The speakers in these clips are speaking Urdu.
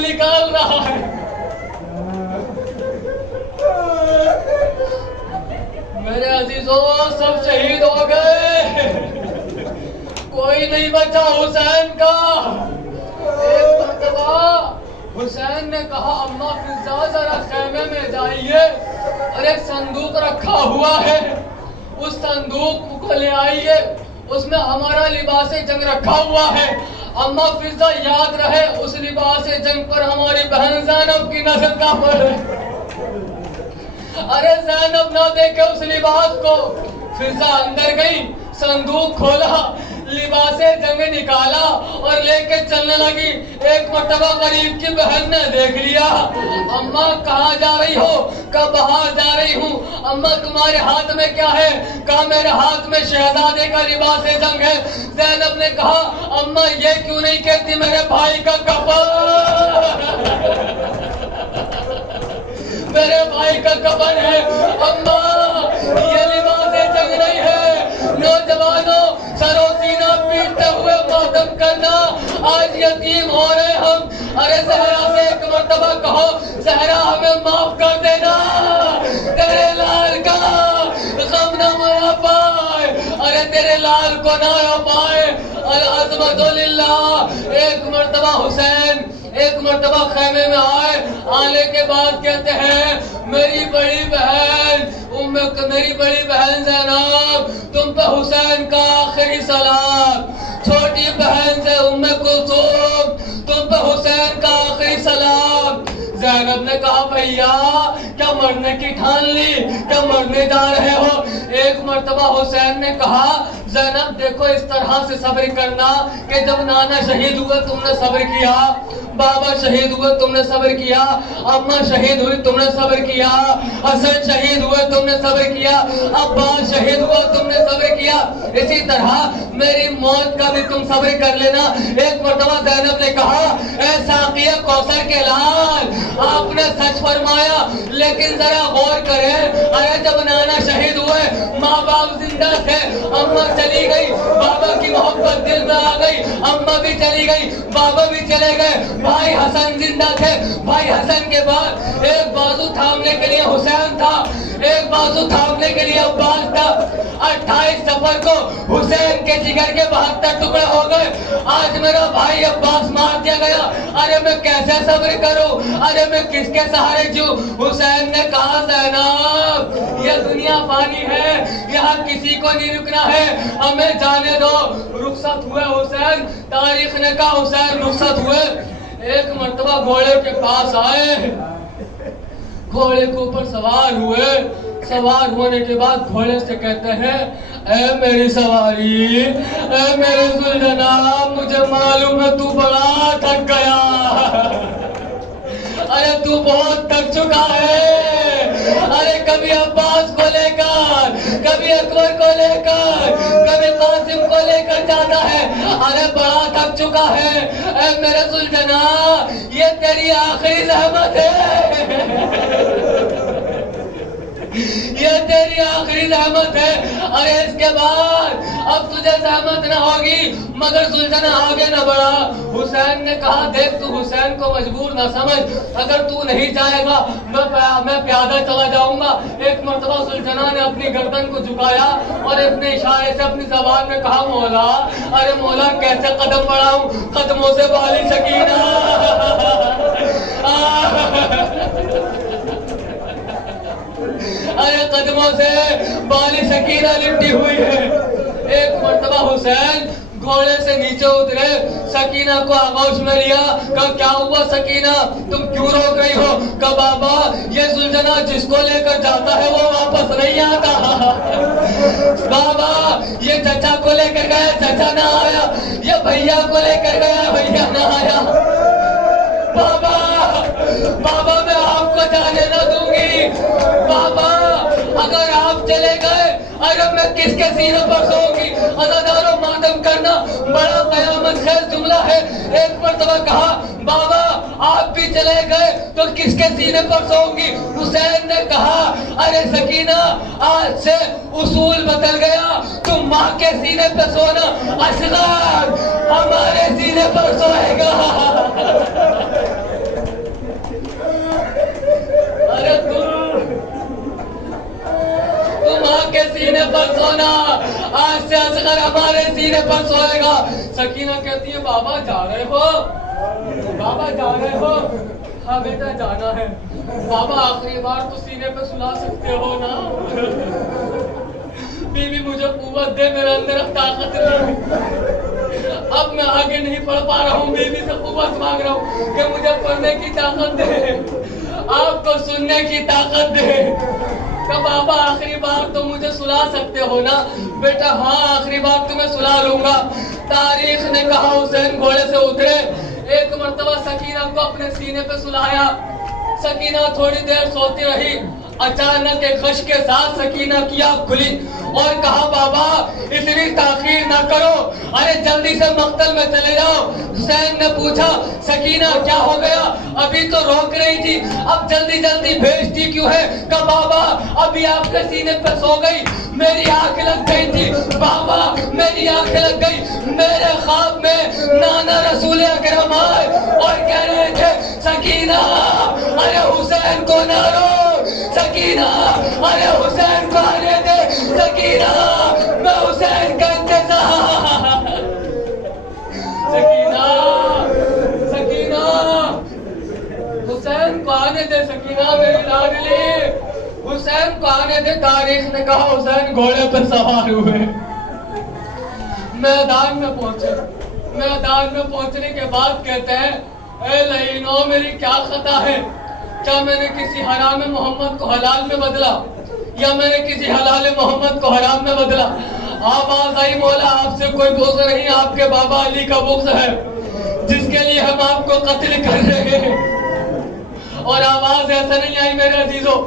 خون نکال رہا ہے. میرے عزیزوں سب شہید ہو گئے, کوئی نہیں بچا حسین کا. ایک مرتبہ حسین نے کہا اماں فضا ذرا خیمے میں جائیے اور ایک صندوق رکھا ہوا ہے, اس صندوق کو لے آئیے, اس میں ہمارا لباس جنگ رکھا ہوا ہے. اماں فضا یاد رہے اس لباس جنگ پر ہماری بہن زینب کی نظر کا پڑے. ارے زینب نہ دیکھے اس لباس کو. فضا اندر گئی, صندوق کھولا, لباس جنگ نکالا اور لے کے چلنے لگی. ایک مرتبہ غریب کی بہن نے دیکھ لیا. اماں کہاں جا رہی ہو؟ کہا باہر جا رہی ہوں. اماں تمہارے ہاتھ میں کیا ہے؟ کہا میرے ہاتھ میں شہزادے کا لباس جنگ ہے. زینب نے کہا اماں یہ کیوں نہیں کہتی میرے بھائی کا کفن, میرے بھائی کا کفن ہے. اماں یہ لباس جنگ نہیں ہے. نوجوانوں سرو سینہ پیٹتے ہوئے ماتم کرنا, آج یتیم ہو رہے ہم. ارے زہرا سے ایک مرتبہ کہو زہرا ہمیں معاف کر دینا, تیرے لال کا غم نہ منا پائے. ارے تیرے لال کو نہ آ پائے. العظمت للہ. ایک مرتبہ حسین ایک مرتبہ خیمے میں آئے. آنے کے بعد کہتے ہیں میری بڑی بہن میری بڑی بہن زینب تم پہ حسین کا آخری سلام. چھوٹی بہن سے ام کلثوم تم پہ حسین کا آخری سلام. زینب نے کہا بھیا کیا مرنے کی ٹھان لی, کیا مرنے جا رہے ہو؟ ایک مرتبہ حسین نے کہا زینب دیکھو اس طرح سے صبر کرنا کہ جب نانا شہید ہوئے تم نے صبر کیا, بابا شہید ہوئے تم نے صبر کیا, اماں شہید ہوئی تم نے صبر کیا, حسن شہید ہوئے تم نے صبر کیا, عباس شہید ہوا تم نے صبر کیا, اسی طرح میری موت کا بھی تم صبر کر لینا. ایک مرتبہ زینب نے کہا اے ساقیہ کوثر کے لال آپ نے سچ فرمایا لیکن ذرا غور کریں. ارے جب نانا شہید ہوئے ماں باپ زندہ تھے, اماں چلی گئی, بابا کی محبت دل میں آ گئی, اماں بھی چلی گئی, بابا بھی چلے گئے, بھائی حسن زندہ تھے. بھائی حسن کے بعد ایک بازو تھامنے کے لیے حسین تھا, ایک بازو تھامنے کے لیے عباس تھا. 28 صفر کو حسین کے جگر کے 72 ٹکڑے ہو گئے. آج میرا بھائی عباس مار دیا گیا. ارے میں کیسے صبر کروں, ارے میں کس کے سہارے جیوں؟ حسین نے کہا زینب یہ دنیا فانی ہے, یہاں کسی کو نہیں رکنا ہے, ہمیں جانے دو. رخصت ہوئے حسین, تاریخ نے کہا حسین رخصت ہوئے. ایک مرتبہ گھوڑے کے پاس آئے, گھوڑے کے اوپر سوار ہوئے. سوار ہونے کے بعد گھوڑے سے کہتے ہیں اے میری سواری, اے میرے ذوالجلال مجھے معلوم ہے تو بڑا تھک گیا, ارے تو بہت تھک چکا ہے. ارے کبھی عباس کو لے کر, کبھی اکبر کو لے کر, کبھی قاسم کو لے کر جاتا ہے. ارے بڑا تھک چکا ہے. اے میرے ذوالجلال یہ تیری آخری زحمت ہے, یہ تیری آخری زحمت ہے. ارے اس کے بعد اب تجھے زحمت نہ ہوگی مگر ذوالجلال آگے نہ بڑھا. حسین نے کہا دیکھ تو حسین کو مجبور نہ سمجھ, اگر تو نہیں جائے گا میں پیادہ چلا جاؤں گا. ایک مرتبہ ذوالجلال نے اپنی گردن کو جھکایا اور اپنے اشارے سے اپنی زبان میں کہا مولا, ارے مولا کیسے قدم بڑھاؤں, قدموں سے بالی سکینہ, ارے قدموں سے بالی سکینہ لپٹی ہوئی ہے. ایک مرتبہ حسین گھوڑے سے نیچے اترے, سکینہ کو آغوش میں لیا. کہا کیا ہوا سکینہ, تم کیوں روک رہی ہو؟ کہا بابا یہ ذوالجلال جس کو لے کر جاتا ہے وہ واپس نہیں آتا. بابا یہ چچا کو لے کر گیا, چچا نہ آیا, یہ بھیا کو لے کر گیا, بھیا نہ آیا. بابا بابا میں آپ کو جانے نہ دوں گی. بابا اگر آپ چلے گئے ارے میں کس کے سینے پر سوؤں گی. عزاداروں ماتم کرنا بڑا قیامت خیز جملہ ہے. ایک مرتبہ کہا بابا آپ بھی چلے گئے تو کس کے سینے پر سوؤں گی. حسین نے کہا ارے سکینہ آج سے اصول بدل گیا, تم ماں کے سینے پہ سونا, اصغر ہمارے سینے پر سوئے گا. اصغر ہمارے سینے پر سوئے گا۔ سکینہ کہتی ہے بابا جا رہے ہو؟ بابا جا رہے ہو؟ ہاں بیٹا جانا ہے۔ بابا آخری بار تو سینے پہ سلا سکتے ہو نا؟ بیوی مجھے قوت دے، میرے اندر اب طاقت نہیں، اب میں آگے نہیں پڑھ پا رہا ہوں، بیوی سے قوت مانگ رہا ہوں کہ مجھے پڑھنے کی طاقت دے، آپ کو سننے کی طاقت دے۔ کہ بابا آخری بار تو مجھے سلا سکتے ہو نا؟ بیٹا ہاں آخری بار تمہیں سلا لوں گا۔ تاریخ نے کہا حسین گھوڑے سے اترے، ایک مرتبہ سکینہ کو اپنے سینے پہ سلایا۔ سکینہ تھوڑی دیر سوتی رہی، اچانک ایک خش کے ساتھ سکینہ کی آنکھ کھلی اور کہا بابا اتنی تاخیر نہ کرو، ارے جلدی سے مقتل میں چلے جاؤ۔ حسین نے پوچھا سکینہ کیا ہو گیا؟ ابھی تو روک رہی تھی، اب جلدی جلدی بھیجتی کیوں ہے؟ کہ بابا ابھی آپ کے سینے پہ سو گئی، میری آنکھ لگ گئی تھی بابا، میری آنکھ لگ گئی۔ میرے خواب میں نانا رسول اکرم آئے اور کہہ رہے تھے سکینہ ارے حسین کو نہ روک، سکینہ ارے حسین کو آنے دے، سکینہ میں حسین کا انتظار۔ سکینہ سکینہ حسین کو آنے دے، سکینہ میری لاڈلی حسین کو آنے دے۔ تاریخ نے کہا حسین گھوڑے پر سوار ہوئے، میدان میں پہنچے۔ میدان میں پہنچنے کے بعد کہتے ہیں اے لعینو میری کیا خطا ہے؟ کیا میں نے کسی حرام محمد کو حلال میں بدلا یا میں نے کسی حلال محمد کو حرام میں بدلا؟ آواز آئی مولا آپ سے کوئی بغض نہیں، آپ کے بابا علی کا بغض ہے جس کے لیے ہم آپ کو قتل کر رہے ہیں۔ اور آواز ایسا نہیں آئی میرے عزیزوں،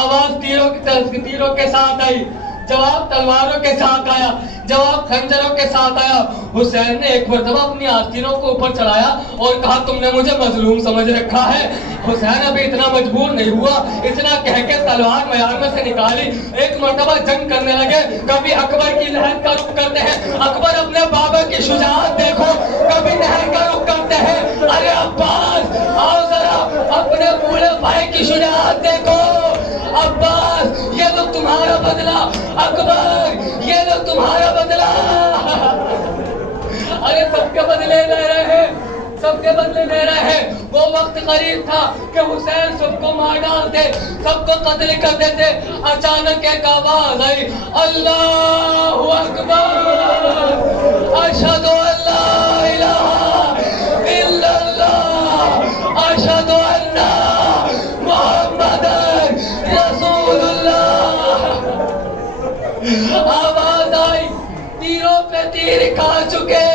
آواز تیروں کے ساتھ آئی، جواب تلواروں کے ساتھ آیا، جواب خنجروں کے ساتھ آیا۔ حسین نے ایک مرتبہ اپنی آستینوں کو اوپر چڑھایا اور کہا تم نے مجھے مظلوم سمجھ رکھا ہے۔ حسین ابھی اتنا مجبور نہیں ہوا، اتنا کہہ کے تلوار میدان میں سے نکالی، ایک مرتبہ جنگ کرنے لگے۔ کبھی اکبر کی لہر کا رخ کرتے ہیں، اکبر اپنے بابا کی شجاعت دیکھو، کبھی نہر کا رخ کرتے ہیں، ارے عباس آؤ ذرا اپنے بوڑھے بھائی کی شجاعت دیکھو، عباس یہ لو تمہارا بدلہ، اکبر یہ لو تمہارا بدلہ۔ ارے سب کے بدلے لے رہے ہیں، سب کے بدلے لے رہے ہیں۔ وہ وقت قریب تھا کہ حسین سب کو مار ڈالتے، سب کو قتل کر دیتے۔ اچانک ایک آواز آئی اللہ اکبر اشہد ان لا الہ الا اللہ اشہد ان محمد رسول اللہ۔ آواز آئی تیروں پہ تیر کھا چکے،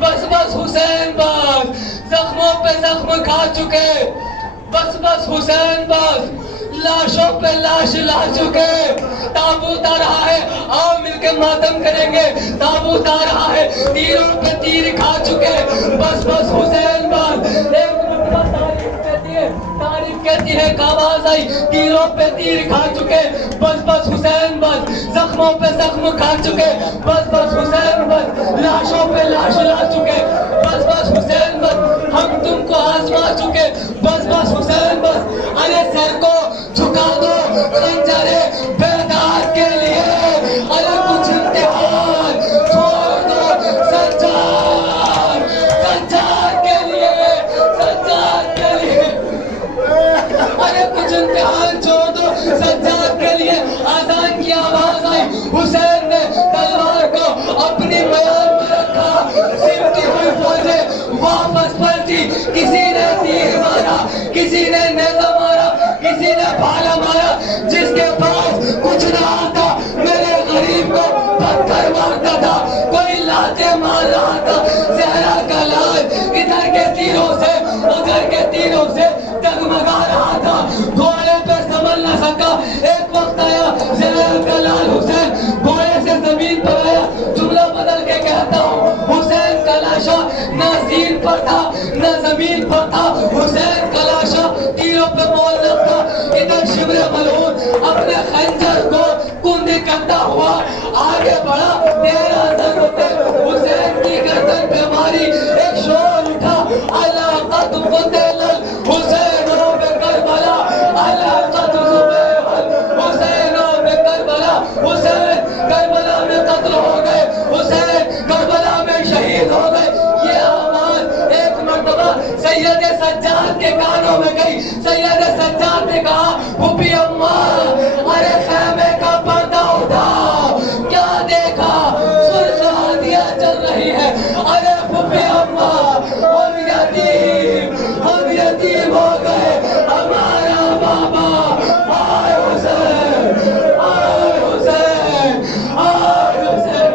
بس بس حسین بس، زخموں پہ زخم کھا چکے، بس بس حسین بس، لاشوں پہ لاش لا چکے۔ تابوت آ رہا ہے، آؤ مل کے ماتم کریں گے۔ تابوت آ رہا ہے، تیروں پہ تیر کھا چکے، بس بس حسین بس۔ ایک مرتبہ تاریخ کہتی ہے کہ آواز آئی تیروں پہ تیر کھا چکے، بس بس حسین بس، زخموں پہ زخم کھا چکے، بس بس حسین بس، لاشوں پہ لاش لا چکے، بس بس حسین بس، ہم تم کو آزما چکے، بس بس حسین بس۔ ارے سر کو جھکا دو خنجر بیدار کے لیے، ارے کچھ امتحان چھوڑ دو سجاد، سجاد کے لیے، سجاد کے لیے، ارے کچھ امتحان چھوڑ دو سجاد کے لیے۔ آزان کی آواز آئی، حسین نے تلوار کو اپنی میان میں رکھا، سمٹی ہوئی فوجیں واپس پلٹی، کسی نے تیر مارا، کسی نے نیزہ مارا، کسی نے بھالا مارا، جس کے پاس کچھ نہ آتا میرے غریب کو پتھر مارتا تھا، کوئی لاتے مار رہا تھا۔ زہرا کا لاج ادھر کے تیروں سے ادھر کے تیروں سے ڈگمگا رہا تھا، گھوڑے پہ سنبھل نہ سکا۔ ایک وقت آیا زہرا کا لال حسین گھوڑے سے زمین پر آیا، جملہ بدل کے کہتا ہوں حسین کا لاشا نہ زین پر تھا نہ زمین پر تھا، حسین کا لاشا تیروں پہ معلق تھا۔ ادھر شبر ملعون اپنے خنجر کو کندی کرتا ہوا آگے بڑھا، تیرا ضرورت حسین کی گردن پہ ماری، ایک شور اٹھا اللہ قد قتل حسین بے کربلا، اللہ قد حسین بے کربلا، حسین کربلا میں قتل ہو گئے۔ سجاد کے کانوں میں گئی. سید سجاد نے کہا پھوپھی اماں ارے خیمے کا پردہ اٹھا. کیا دیکھا؟ سرخیاں چل رہی ہے. ارے پھوپھی اماں ہم یتیم ہو گئے. ہمارا بابا آئے حسین آئے حسین آئے حسین.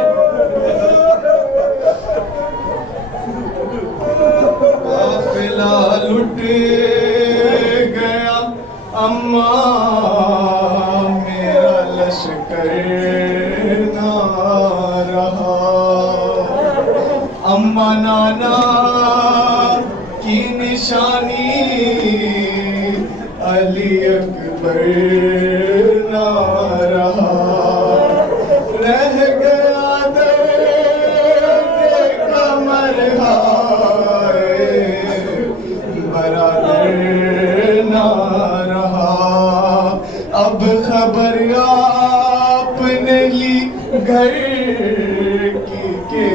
قافلہ لٹ گیا اماں میرا لشکر نہ رہا. اماں نانا کی نشانی علی اکبر نہ رہا. رہ گیا درد کمر ہائے برادر نہ رہا. اب خبر آپ نے لی گھر کی کہ